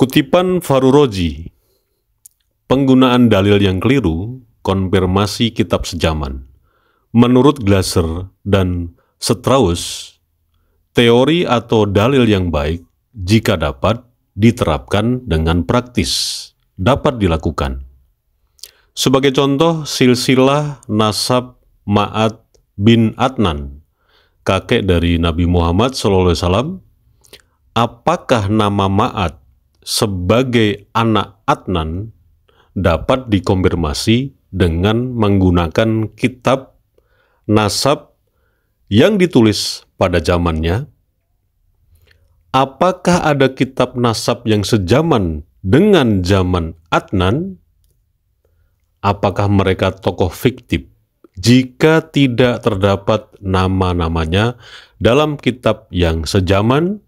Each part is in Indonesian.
Kutipan Faruroji, penggunaan dalil yang keliru, konfirmasi kitab sejaman. Menurut Glasser dan Strauss, teori atau dalil yang baik, jika dapat diterapkan dengan praktis, dapat dilakukan. Sebagai contoh, silsilah nasab Ma'ad bin Adnan, kakek dari Nabi Muhammad SAW. Apakah nama Ma'ad sebagai anak Adnan dapat dikonfirmasi dengan menggunakan kitab nasab yang ditulis pada zamannya? Apakah ada kitab nasab yang sejaman dengan zaman Adnan? Apakah mereka tokoh fiktif jika tidak terdapat nama-namanya dalam kitab yang sejaman?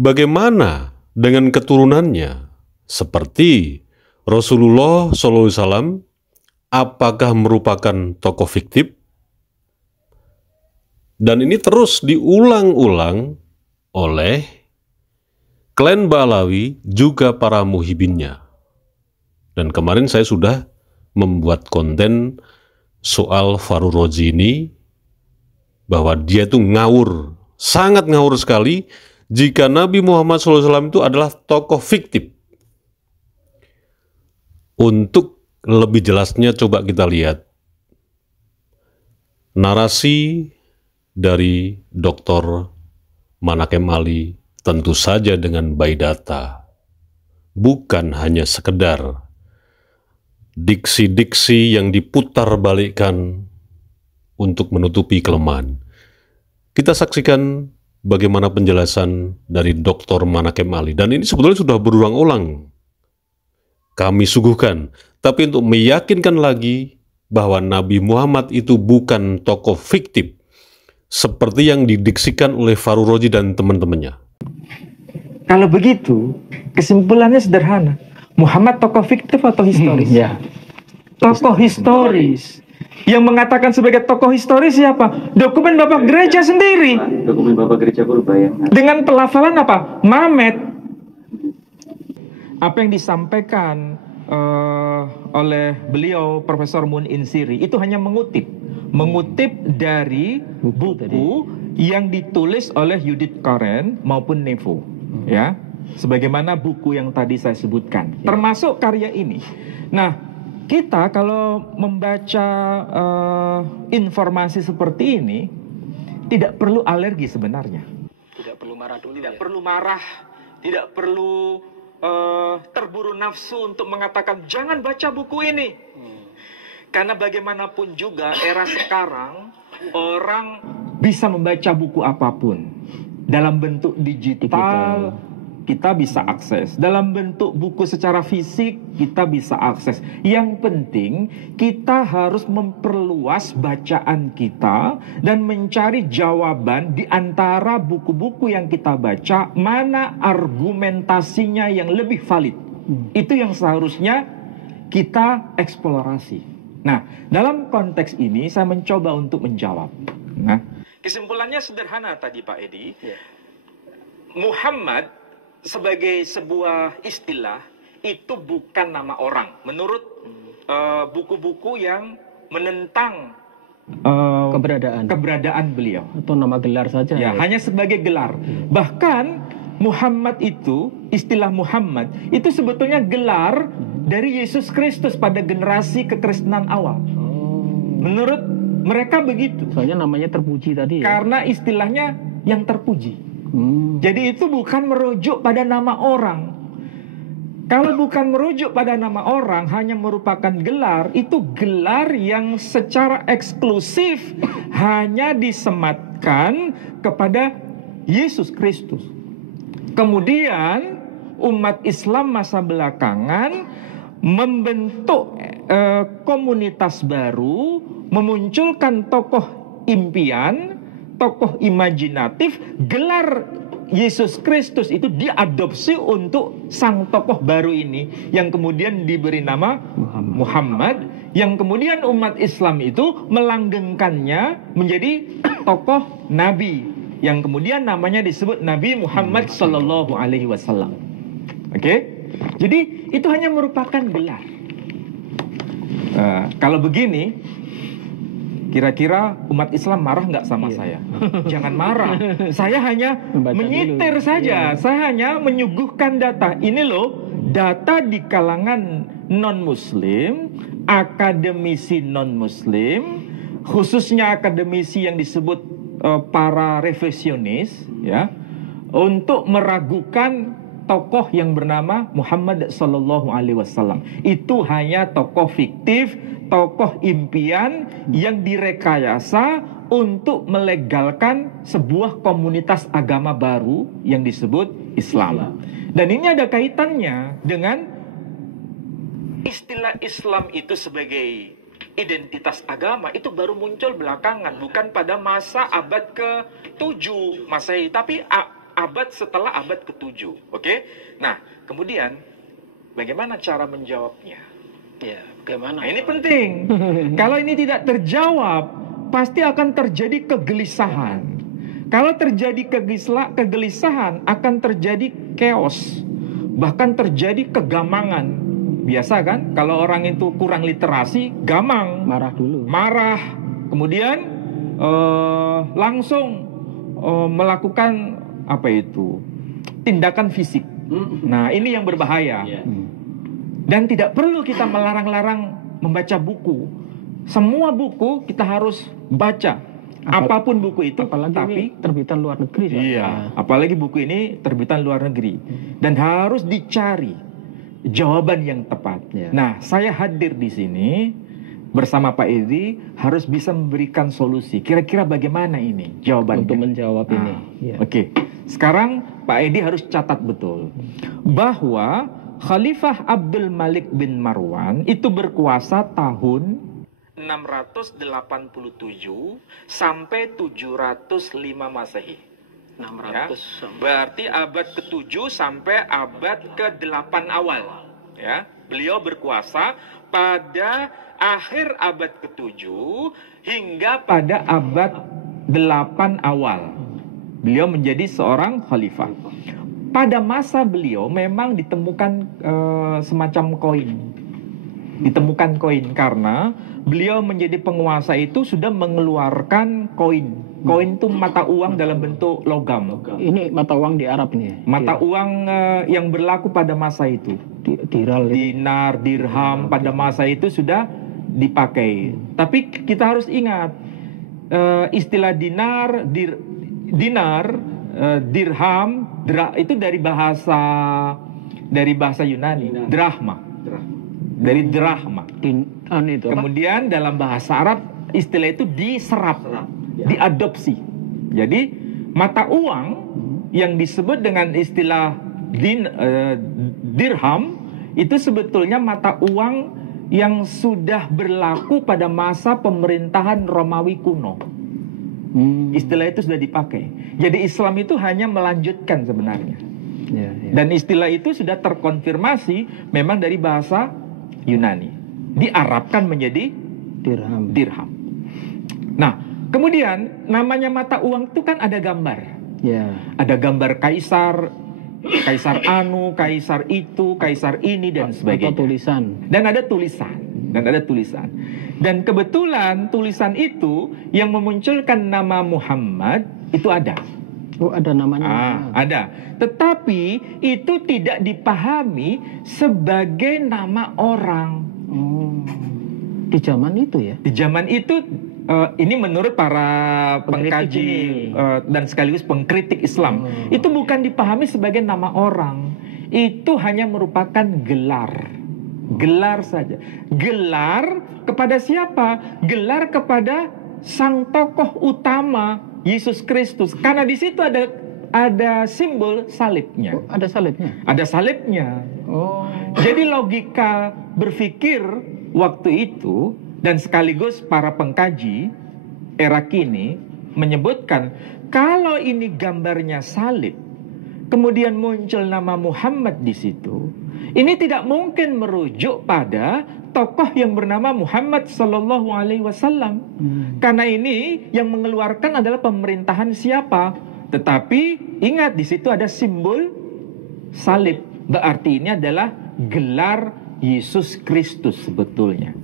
Bagaimana dengan keturunannya? Seperti Rasulullah SAW, apakah merupakan tokoh fiktif? Dan ini terus diulang-ulang oleh klan Ba'alawi juga para muhibinnya. Dan kemarin saya sudah membuat konten soal Faruroji ini, bahwa dia itu ngawur, sangat ngawur sekali jika Nabi Muhammad SAW itu adalah tokoh fiktif. Untuk lebih jelasnya coba kita lihat narasi dari Dr. Manakem Ali, tentu saja dengan by data, bukan hanya sekedar diksi-diksi yang diputar balikkan untuk menutupi kelemahan. Kita saksikan bagaimana penjelasan dari Dr. Manakem Ali, dan ini sebetulnya sudah berulang-ulang kami suguhkan, tapi untuk meyakinkan lagi bahwa Nabi Muhammad itu bukan tokoh fiktif seperti yang didiksikan oleh Faruroji dan teman-temannya. Kalau begitu, kesimpulannya sederhana. Muhammad tokoh fiktif atau historis? Tokoh historis. Yang mengatakan sebagai tokoh historis siapa? Dokumen Bapak Gereja sendiri. Dokumen Bapak Gereja Purbayang. Dengan pelafalan apa? Mamet. Apa yang disampaikan oleh beliau Profesor Mun Insiri itu hanya mengutip dari buku yang ditulis oleh Judith Koren maupun Nevo, ya, sebagaimana buku yang tadi saya sebutkan, termasuk karya ini. Nah, kita kalau membaca informasi seperti ini tidak perlu alergi sebenarnya, tidak perlu marah dulu, tidak perlu terburu nafsu untuk mengatakan jangan baca buku ini. Karena bagaimanapun juga era sekarang orang bisa membaca buku apapun dalam bentuk digital. Kita bisa akses dalam bentuk buku secara fisik, kita bisa akses. Yang penting kita harus memperluas bacaan kita dan mencari jawaban di antara buku-buku yang kita baca, mana argumentasinya yang lebih valid. Itu yang seharusnya kita eksplorasi. Nah, dalam konteks ini saya mencoba untuk menjawab. Nah, kesimpulannya sederhana tadi Pak Edi. Muhammad sebagai sebuah istilah itu bukan nama orang menurut buku-buku yang menentang keberadaan beliau, Atau nama gelar saja. ya, hanya sebagai gelar. Bahkan Muhammad itu, istilah Muhammad itu sebetulnya gelar dari Yesus Kristus pada generasi kekristenan awal. Menurut mereka begitu. Soalnya namanya terpuji tadi ya. Karena istilahnya yang terpuji. Jadi itu bukan merujuk pada nama orang. Kalau bukan merujuk pada nama orang, hanya merupakan gelar, itu gelar yang secara eksklusif hanya disematkan kepada Yesus Kristus. Kemudian umat Islam masa belakangan membentuk komunitas baru, memunculkan tokoh impian, tokoh imajinatif. Gelar Yesus Kristus itu diadopsi untuk sang tokoh baru ini, yang kemudian diberi nama Muhammad, yang kemudian umat Islam itu melanggengkannya menjadi tokoh Nabi, yang kemudian namanya disebut Nabi Muhammad Sallallahu Alaihi Wasallam. Oke? Jadi itu hanya merupakan gelar. Kalau begini, kira-kira umat Islam marah nggak sama saya? Jangan marah. Saya hanya Membaca menyitir dulu. saja. Saya hanya menyuguhkan data. Ini loh, data di kalangan non-Muslim, akademisi non-Muslim, khususnya akademisi yang disebut para revisionis, ya, untuk meragukan tokoh yang bernama Muhammad Sallallahu Alaihi Wasallam. Itu hanya tokoh fiktif, tokoh impian yang direkayasa untuk melegalkan sebuah komunitas agama baru yang disebut Islam. Dan ini ada kaitannya dengan istilah Islam itu sebagai identitas agama itu baru muncul belakangan, bukan pada masa abad ke-7 Masehi, tapi abad setelah abad ke-7. Oke? Nah, kemudian bagaimana cara menjawabnya? Ya, bagaimana? Nah, ini penting. Kalau ini tidak terjawab, pasti akan terjadi kegelisahan. Kalau terjadi kegelisahan, akan terjadi chaos. Bahkan terjadi kegamangan. Biasa kan? Kalau orang itu kurang literasi, gamang. Marah dulu. Marah. Kemudian langsung melakukan apa itu? Tindakan fisik. Nah, ini yang berbahaya. Dan tidak perlu kita melarang-larang membaca buku. Semua buku kita harus baca. Apapun buku itu, apalagi tapi ini terbitan luar negeri. iya, apalagi buku ini terbitan luar negeri dan harus dicari jawaban yang tepat. Ya. Nah, saya hadir di sini bersama Pak Edi harus bisa memberikan solusi. Kira-kira bagaimana ini jawabannya? Untuk menjawab ini. Ya. Oke. Sekarang Pak Edi harus catat betul bahwa Khalifah Abdul Malik bin Marwan itu berkuasa tahun 687 sampai 705 Masehi. 600 Ya. Berarti abad ke-7 sampai abad ke-8 awal. Ya. Beliau berkuasa pada akhir abad ke-7 hingga pada abad 8 awal. Beliau menjadi seorang khalifah. Pada masa beliau memang ditemukan semacam koin. Ditemukan koin karena beliau menjadi penguasa itu sudah mengeluarkan koin. Koin itu mata uang dalam bentuk logam. Ini mata uang di Arab nih. Mata uang yang berlaku pada masa itu. Diral. Dinar, dirham pada masa itu sudah dipakai. Tapi kita harus ingat istilah dinar, dirham, itu dari bahasa Yunani, drahma. Dari drahma. Kemudian dalam bahasa Arab istilah itu diserap, diadopsi. Jadi mata uang yang disebut dengan istilah dirham itu sebetulnya mata uang yang sudah berlaku pada masa pemerintahan Romawi kuno. Istilah itu sudah dipakai. Jadi Islam itu hanya melanjutkan sebenarnya. Dan istilah itu sudah terkonfirmasi memang dari bahasa Yunani. Diarabkan menjadi dirham. Nah, kemudian namanya mata uang itu kan ada gambar. Ada gambar kaisar anu, kaisar itu, kaisar ini dan sebagainya. Atau tulisan. Dan ada tulisan. Dan kebetulan tulisan itu yang memunculkan nama Muhammad itu ada. Oh, ada namanya. Ada. Tetapi itu tidak dipahami sebagai nama orang. Di zaman itu ya? Di zaman itu, ini menurut para pengkaji dan sekaligus pengkritik Islam, itu bukan dipahami sebagai nama orang. Itu hanya merupakan gelar. Gelar saja. Gelar kepada siapa? Gelar kepada sang tokoh utama Yesus Kristus. Karena di situ ada simbol salibnya. Oh, ada salibnya. Ada salibnya. Oh. Jadi logika berpikir waktu itu dan sekaligus para pengkaji era kini menyebutkan kalau ini gambarnya salib, kemudian muncul nama Muhammad di situ, ini tidak mungkin merujuk pada tokoh yang bernama Muhammad Sallallahu Alaihi Wasallam. Karena ini yang mengeluarkan adalah pemerintahan siapa? Tetapi ingat di situ ada simbol salib. berarti ini adalah gelar Yesus Kristus sebetulnya.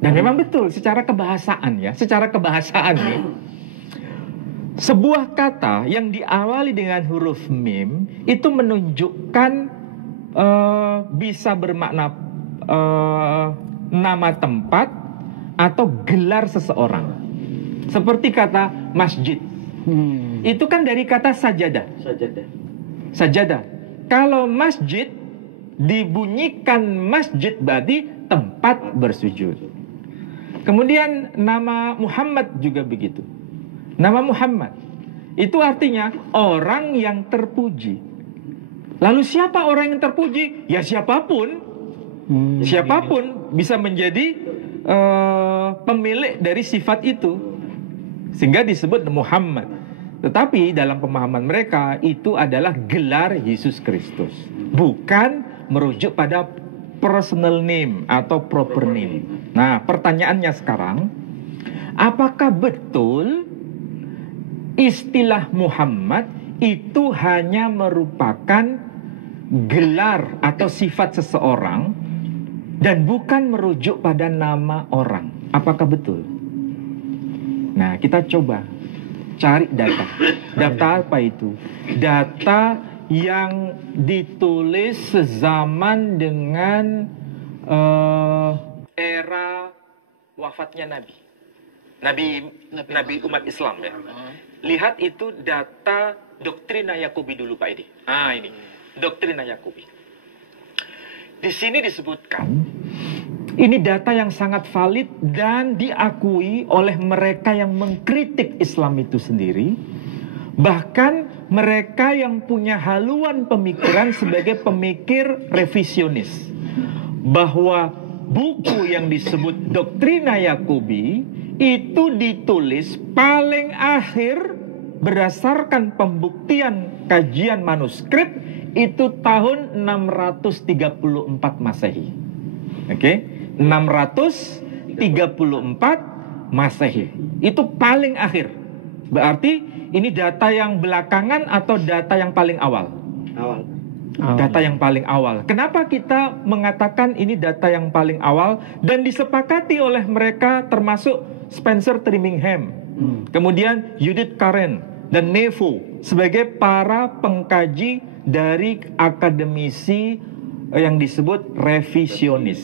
Dan memang betul secara kebahasaan ya, secara kebahasaan nih, sebuah kata yang diawali dengan huruf mim itu menunjukkan bisa bermakna nama tempat atau gelar seseorang. Seperti kata masjid. Itu kan dari kata sajadah. Sajadah. Kalau masjid dibunyikan masjid berarti tempat bersujud. Kemudian nama Muhammad juga begitu. Nama Muhammad itu artinya orang yang terpuji. Lalu siapa orang yang terpuji? Ya siapapun. Siapapun bisa menjadi pemilik dari sifat itu. Sehingga disebut Muhammad. Tetapi dalam pemahaman mereka itu adalah gelar Yesus Kristus. Bukan merujuk pada personal name atau proper name. Nah, pertanyaannya sekarang, apakah betul istilah Muhammad itu hanya merupakan gelar atau sifat seseorang dan bukan merujuk pada nama orang? Apakah betul? Nah, kita coba cari data. Data apa itu? Data yang ditulis sezaman dengan era wafatnya Nabi umat Islam ya. Lihat itu data Doktrina Yakobi dulu Pak Edi. Ini Doktrina Yakobi. Di sini disebutkan, ini data yang sangat valid dan diakui oleh mereka yang mengkritik Islam itu sendiri. Bahkan mereka yang punya haluan pemikiran sebagai pemikir revisionis. Bahwa buku yang disebut Doktrina Yakobi itu ditulis paling akhir berdasarkan pembuktian kajian manuskrip itu tahun 634 Masehi. Oke, 634 Masehi. Itu paling akhir. Berarti ini data yang belakangan atau data yang paling awal? Awal. Data yang paling awal. Kenapa kita mengatakan ini data yang paling awal dan disepakati oleh mereka termasuk Spencer Trimmingham, kemudian Judith Karen dan Nevo sebagai para pengkaji dari akademisi yang disebut revisionis,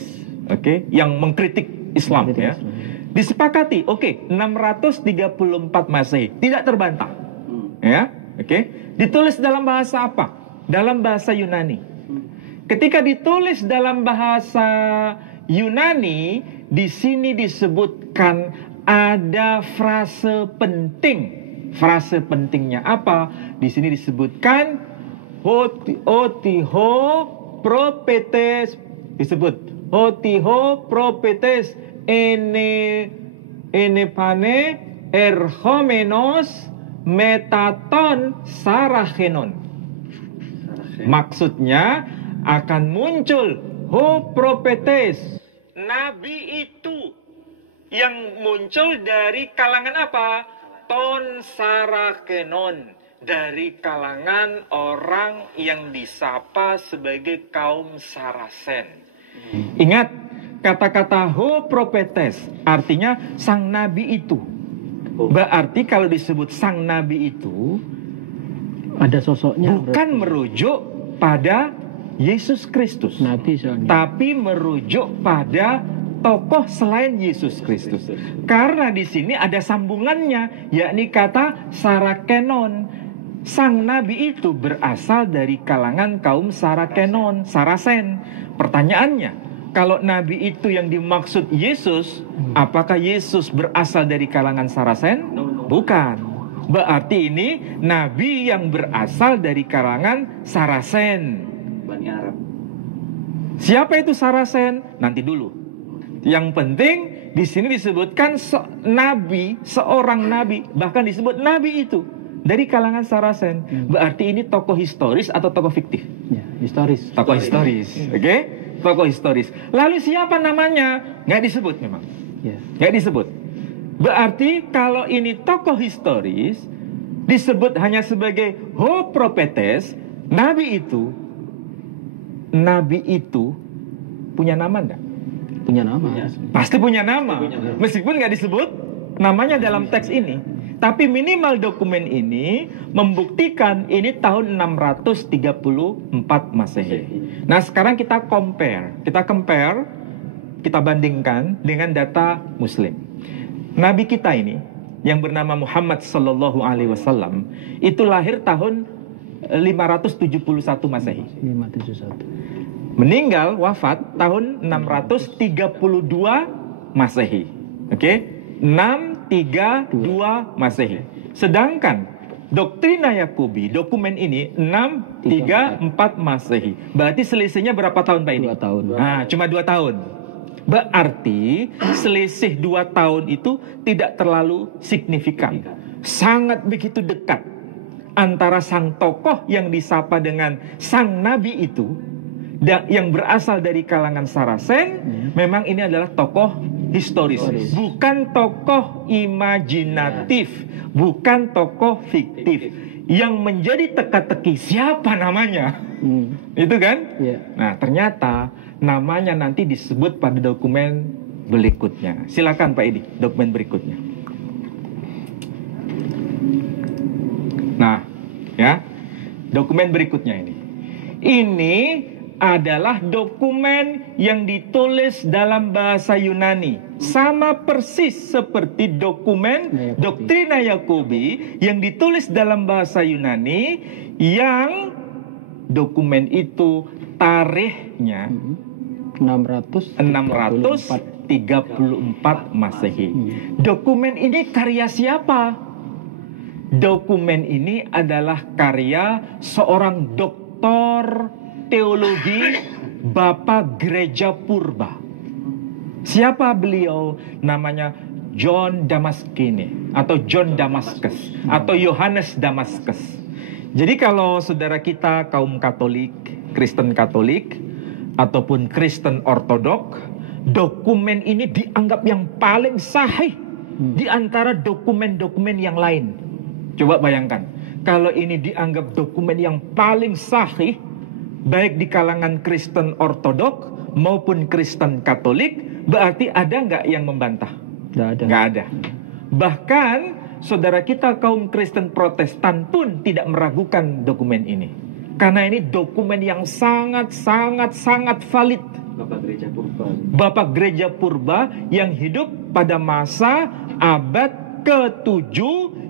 yang mengkritik Islam ya. Disepakati, 634 Masehi, tidak terbantah. Ya, ditulis dalam bahasa apa? Dalam bahasa Yunani. Ketika ditulis dalam bahasa Yunani, di sini disebutkan ada frase penting. Frase pentingnya apa? Di sini disebutkan Hotiho propetes, disebut Hotiho propetes ene pane erhomenos metaton sarachenon. Maksudnya akan muncul ho propetes, nabi itu yang muncul dari kalangan apa? Ton sarachenon, dari kalangan orang yang disapa sebagai kaum Sarasen. Ingat, kata-kata ho propetes artinya sang nabi itu. Berarti kalau disebut sang nabi itu Ada sosoknya. bukan merujuk pada Yesus Kristus, Nabi soalnya. tapi merujuk pada tokoh selain Yesus Kristus. Karena di sini ada sambungannya, yakni kata Sarakenon. Sang nabi itu berasal dari kalangan kaum Sarakenon, Sarasen. Pertanyaannya, kalau nabi itu yang dimaksud Yesus, apakah Yesus berasal dari kalangan Sarasen? Bukan. Berarti ini nabi yang berasal dari kalangan Sarasen. Bani Arab. Siapa itu Sarasen? Nanti dulu. Yang penting di sini disebutkan nabi, seorang nabi, bahkan disebut nabi itu dari kalangan Sarasen. Berarti ini tokoh historis atau tokoh fiktif? Ya, historis. Tokoh historis, tokoh historis. Lalu siapa namanya? Nggak disebut memang. Ya. Nggak disebut. Berarti kalau ini tokoh historis disebut hanya sebagai ho propetes, nabi itu Nabi itu punya nama enggak? Punya nama. Pasti punya nama. Meskipun nggak disebut namanya dalam teks ini. Tapi minimal dokumen ini membuktikan ini tahun 634 Masehi. Nah sekarang kita compare, kita bandingkan dengan data Muslim. Nabi kita ini yang bernama Muhammad Sallallahu Alaihi Wasallam itu lahir tahun 571 Masehi. 571. Meninggal wafat tahun 632 Masehi. Oke? 632 Masehi. Sedangkan Doktrina Yakobi, dokumen ini 634 Masehi. Berarti selisihnya berapa tahun Pak ini? 2 tahun. Nah, cuma 2 tahun. Berarti selisih 2 tahun itu tidak terlalu signifikan. Sangat begitu dekat antara sang tokoh yang disapa dengan sang nabi itu yang berasal dari kalangan Saracen. Memang ini adalah tokoh historis, bukan tokoh imajinatif, bukan tokoh fiktif. Yang menjadi teka-teki siapa namanya, itu kan? Nah ternyata namanya nanti disebut pada dokumen berikutnya. Silakan Pak Edi, dokumen berikutnya. Nah, ya, dokumen berikutnya ini adalah dokumen yang ditulis dalam bahasa Yunani, sama persis seperti dokumen Doktrina Yakobi yang ditulis dalam bahasa Yunani, yang dokumen itu tarikhnya 634 Masehi. Dokumen ini karya siapa? Dokumen ini adalah karya seorang doktor teologi, Bapak Gereja Purba. Siapa beliau? Namanya John Damaskini atau John Damascus atau Yohanes Damascus. Jadi kalau saudara kita kaum Katolik, Kristen Katolik ataupun Kristen Ortodok, dokumen ini dianggap yang paling sahih di antara dokumen-dokumen yang lain. Coba bayangkan, kalau ini dianggap dokumen yang paling sahih baik di kalangan Kristen Ortodok maupun Kristen Katolik, berarti ada nggak yang membantah? Nggak ada. Bahkan saudara kita kaum Kristen Protestan pun tidak meragukan dokumen ini, karena ini dokumen yang sangat valid. Bapak Gereja Purba yang hidup pada masa abad ke-7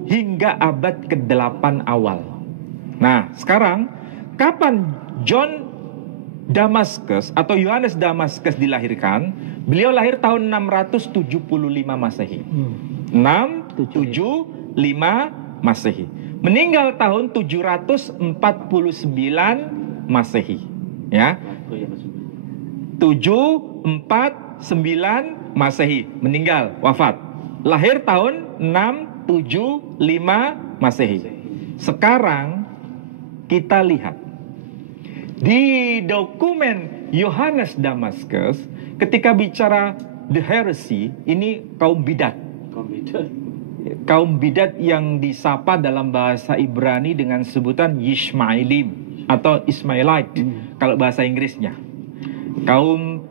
hingga abad ke-8 awal. Nah, sekarang kapan John Damascus atau Yohanes Damascus dilahirkan? Beliau lahir tahun 675 Masehi. 675 Masehi. Meninggal tahun 749 Masehi. Ya. 749 Masehi. Meninggal, wafat. Lahir tahun 675 Masehi. Sekarang kita lihat di dokumen Yohanes Damascus, ketika bicara the heresy, ini kaum bidat. Kaum bidat yang disapa dalam bahasa Ibrani dengan sebutan Yishmaelim atau Ismailite kalau bahasa Inggrisnya. Kaum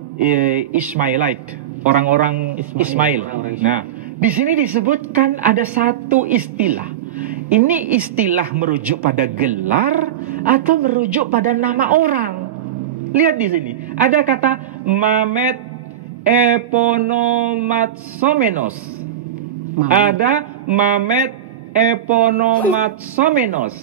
Ismailite, orang-orang Ismail. Nah, di sini disebutkan ada satu istilah. Ini istilah merujuk pada gelar atau merujuk pada nama orang. Lihat di sini, ada kata Mamet Eponomatsomenos. Ada Mamet Eponomatsomenos.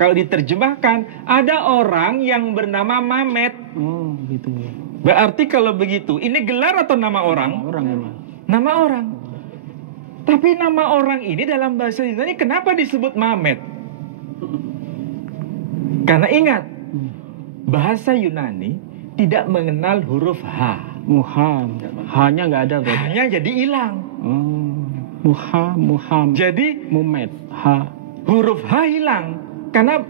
Kalau diterjemahkan, ada orang yang bernama Mamet. Oh, gitu. Berarti kalau begitu, ini gelar atau nama orang? Orang memang. Nama orang. Tapi nama orang ini dalam bahasa Yunani kenapa disebut Mamet? Karena ingat, bahasa Yunani tidak mengenal huruf H. H-nya nggak ada. H-nya jadi hilang. Muham. Jadi Mumet. H. Huruf H hilang. Karena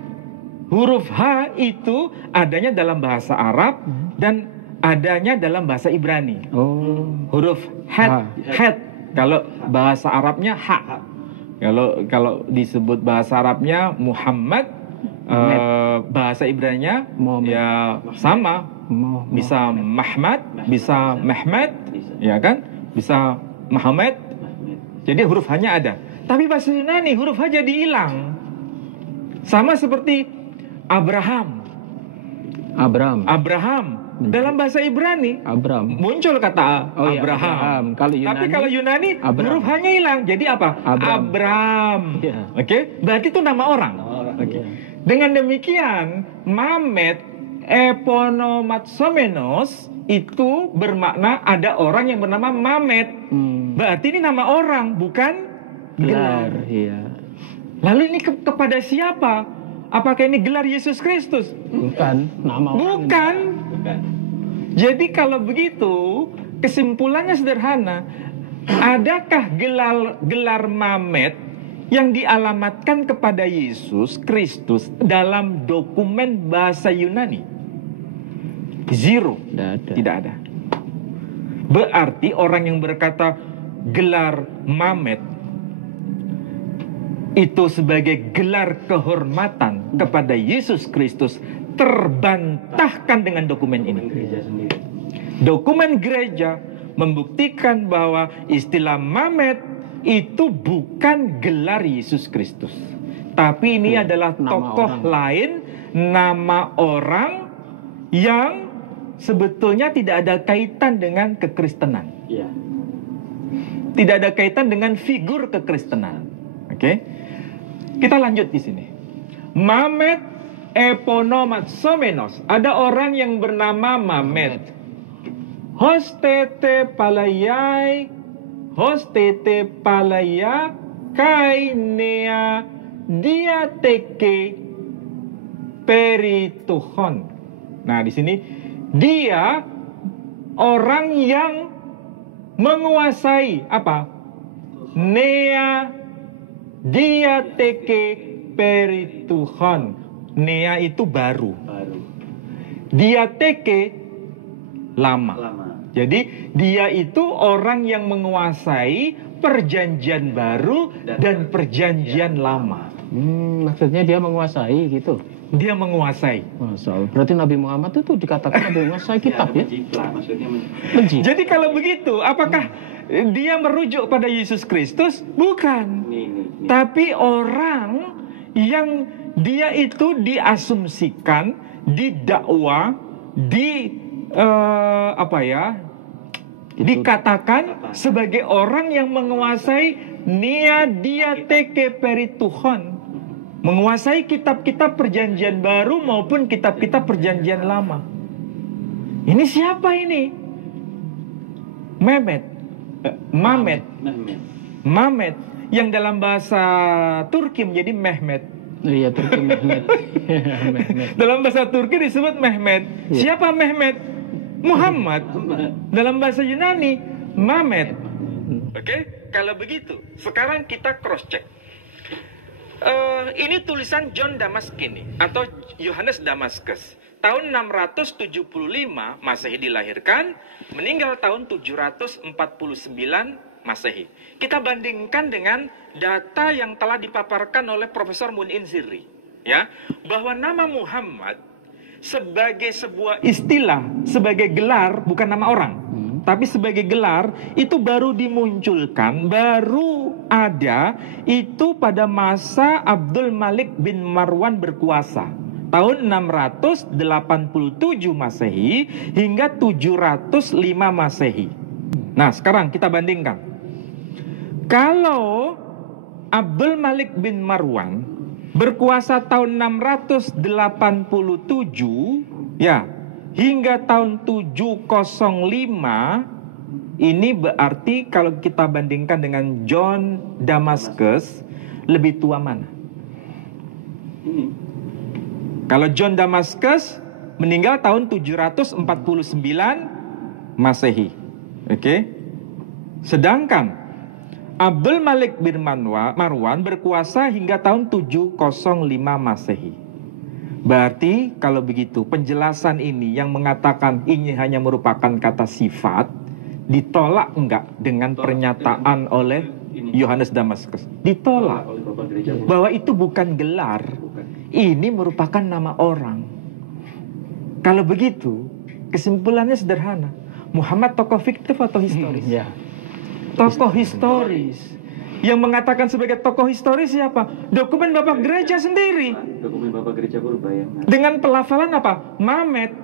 huruf H itu adanya dalam bahasa Arab dan adanya dalam bahasa Ibrani. Huruf het. Kalau bahasa Arabnya ha. Kalau disebut bahasa Arabnya Muhammad, Bahasa Ibraninya Mohamed. ya sama, bisa Mahmad, bisa Mehmet, ya kan? Bisa Muhammad. Jadi huruf hanya ada. Tapi bahasa Yunani huruf H jadi hilang. Sama seperti Abraham. Dalam bahasa Ibrani muncul kata Abraham. Tapi kalau Yunani huruf hanya hilang. Jadi apa? Abram. Oke? Berarti itu nama orang. Okay. Dengan demikian, Mamet eponomatsomenos itu bermakna ada orang yang bernama Mamet. Berarti ini nama orang, bukan gelar. Lalu ini kepada siapa? Apakah ini gelar Yesus Kristus? Bukan, nama orang. Bukan. Jadi kalau begitu, kesimpulannya sederhana. Adakah gelar Mamet yang dialamatkan kepada Yesus Kristus dalam dokumen bahasa Yunani? Zero. Tidak ada. Berarti orang yang berkata gelar Mamet itu sebagai gelar kehormatan kepada Yesus Kristus terbantahkan dengan dokumen ini. Dokumen gereja membuktikan bahwa istilah Mamet itu bukan gelar Yesus Kristus, tapi ini adalah tokoh lain, nama orang yang sebetulnya tidak ada kaitan dengan kekristenan. Tidak ada kaitan dengan figur kekristenan. Oke? Kita lanjut di sini. Mamet eponomatsomenos. Ada orang yang bernama Mamet. Hostete palaya kainea diateke perituhon. Nah, di sini dia orang yang menguasai apa? Nea diateke perituhon. Nea itu baru. Diateke lama. Jadi dia itu orang yang menguasai perjanjian baru dan perjanjian lama. Maksudnya dia menguasai gitu. Dia menguasai. Berarti Nabi Muhammad itu dikatakan Nabi menguasai kitab ya? Menjiplak. Jadi kalau begitu, apakah dia merujuk pada Yesus Kristus? Bukan. Tapi orang yang dia itu diasumsikan, didakwa, dikatakan sebagai orang yang menguasai nia diateke perituhon, menguasai kitab-kitab perjanjian baru maupun kitab-kitab perjanjian lama. Ini siapa ini? Mamet yang dalam bahasa Turki menjadi Mehmet. Iya, Turki Mehmet. Dalam bahasa Turki disebut Mehmet. Siapa Mehmet? Muhammad. Dalam bahasa Yunani Mamet. Oke, kalau begitu sekarang kita cross check. Ini tulisan John Damaskini atau Yohanes Damaskus. Tahun 675 Masehi dilahirkan, meninggal tahun 749 Masehi. Kita bandingkan dengan data yang telah dipaparkan oleh Profesor Mun'in Zirri, ya, bahwa nama Muhammad sebagai sebuah istilah, sebagai gelar, bukan nama orang, tapi sebagai gelar, itu baru dimunculkan, baru ada itu pada masa Abdul Malik bin Marwan berkuasa tahun 687 Masehi hingga 705 Masehi. Nah, sekarang kita bandingkan. Kalau Abdul Malik bin Marwan berkuasa tahun 687 ya hingga tahun 705, ini berarti kalau kita bandingkan dengan John Damaskus, lebih tua mana? Kalau John Damaskus meninggal tahun 749 Masehi. Oke. Sedangkan Abdul Malik bin Marwan berkuasa hingga tahun 705 Masehi. Berarti kalau begitu penjelasan ini yang mengatakan ini hanya merupakan kata sifat, ditolak enggak dengan pernyataan oleh Yohanes Damaskus? Ditolak. Bahwa itu bukan gelar. ini merupakan nama orang. Kalau begitu, kesimpulannya sederhana. Muhammad tokoh fiktif atau historis? Ya. Tokoh historis. Yang mengatakan sebagai tokoh historis siapa? Dokumen Bapak Gereja sendiri. Dokumen Bapak Gereja Purba ya. Dengan pelafalan apa? Mamet.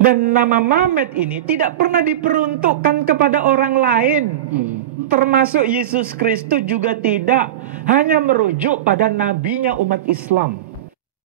Dan nama Mamet ini tidak pernah diperuntukkan kepada orang lain. Termasuk Yesus Kristus juga tidak. Hanya merujuk pada nabinya umat Islam.